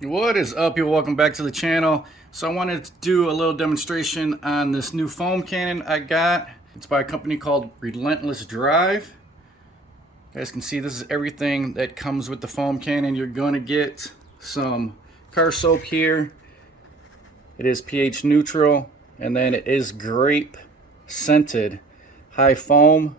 What is up, people? Welcome back to the channel. So I wanted to do a little demonstration on this new foam cannon I got. It's by a company called Relentless Drive. You guys can see this is everything that comes with the foam cannon. You're going to get some car soap here. It is pH neutral, and then it is grape scented high foam.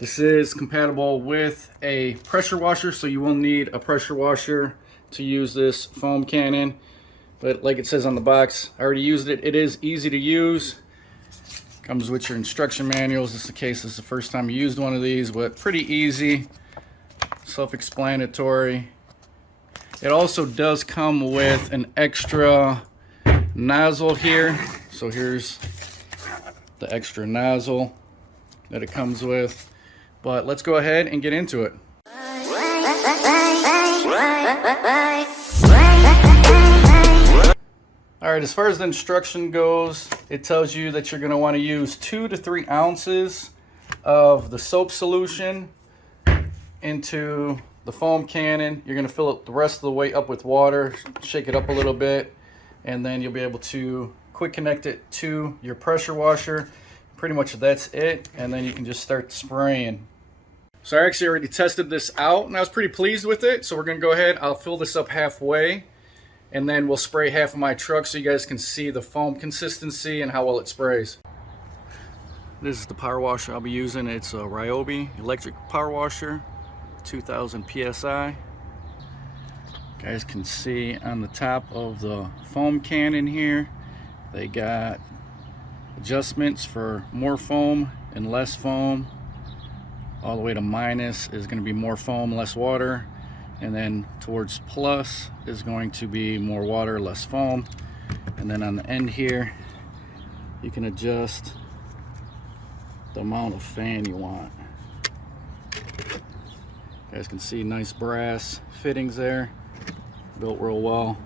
This is compatible with a pressure washer, so you will need a pressure washer to use this foam cannon. But like it says on the box, I already used it. It is easy to use. Comes with your instruction manuals. Just in case this is the first time you used one of these, but pretty easy, self-explanatory. It also does come with an extra nozzle here. So here's the extra nozzle that it comes with. But let's go ahead and get into it. Alright, as far as the instruction goes, it tells you that you're going to want to use 2 to 3 ounces of the soap solution into the foam cannon. You're going to fill it the rest of the way up with water, shake it up a little bit, and then you'll be able to quick connect it to your pressure washer. Pretty much that's it, and then you can just start spraying. So I actually already tested this out and I was pretty pleased with it. So we're going to go ahead, I'll fill this up halfway, and then we'll spray half of my truck so you guys can see the foam consistency and how well it sprays. This is the power washer I'll be using. It's a Ryobi electric power washer, 2000 PSI. You guys can see on the top of the foam cannon here, they got adjustments for more foam and less foam. All the way to minus is going to be more foam, less water, and then towards plus is going to be more water, less foam. And then on the end here, you can adjust the amount of fan you want. You guys can see nice brass fittings there, built real well.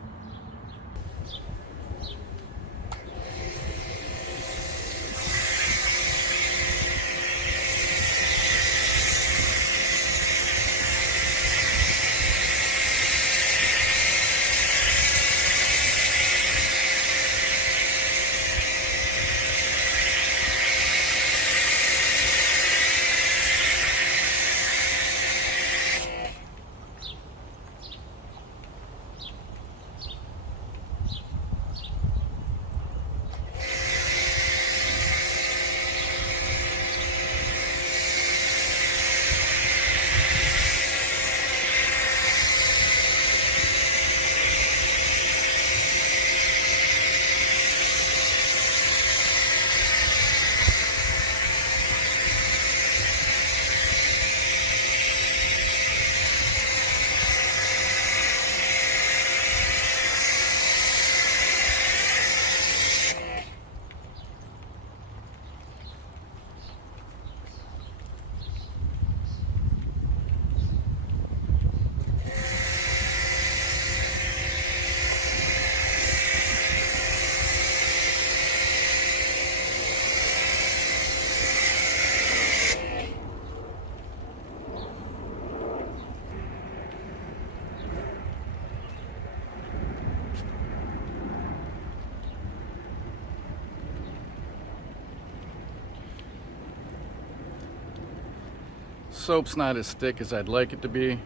Soap's not as thick as I'd like it to be.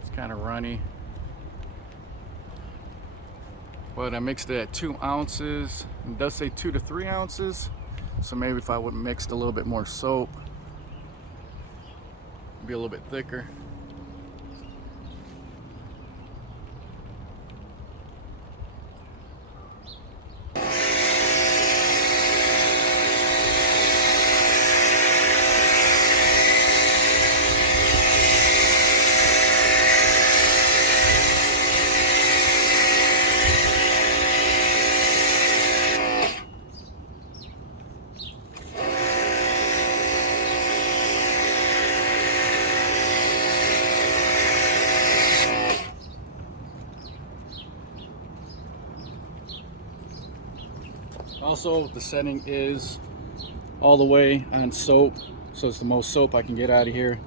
It's kind of runny. But I mixed it at 2 ounces. It does say 2 to 3 ounces. So maybe if I would have mixed a little bit more soap, it'd be a little bit thicker. Also, the setting is all the way on soap, so it's the most soap I can get out of here.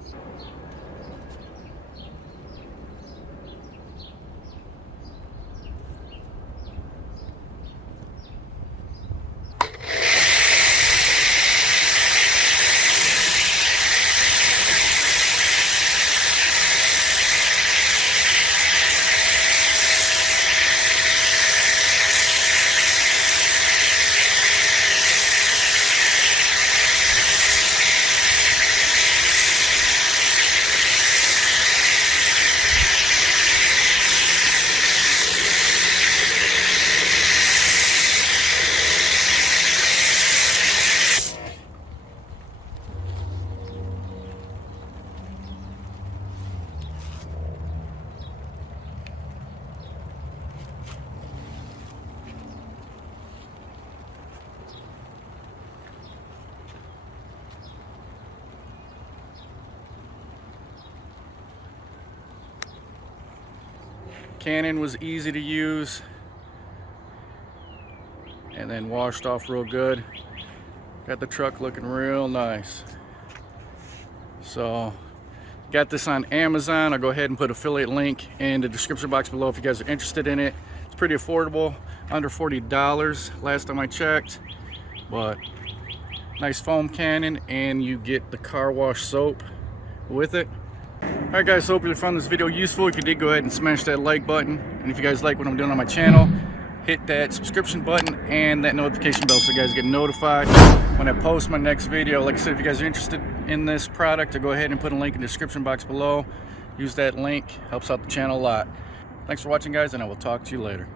Cannon was easy to use, and then washed off real good. Got the truck looking real nice. So got this on Amazon. I'll go ahead and put affiliate link in the description box below if you guys are interested in it. It's pretty affordable, under $40 last time I checked, but nice foam cannon, and you get the car wash soap with it. Alright guys, hope you found this video useful. If you did, go ahead and smash that like button, and if you guys like what I'm doing on my channel, hit that subscription button and that notification bell so you guys get notified when I post my next video. Like I said, if you guys are interested in this product, I'll go ahead and put a link in the description box below. Use that link, helps out the channel a lot. Thanks for watching guys, and I will talk to you later.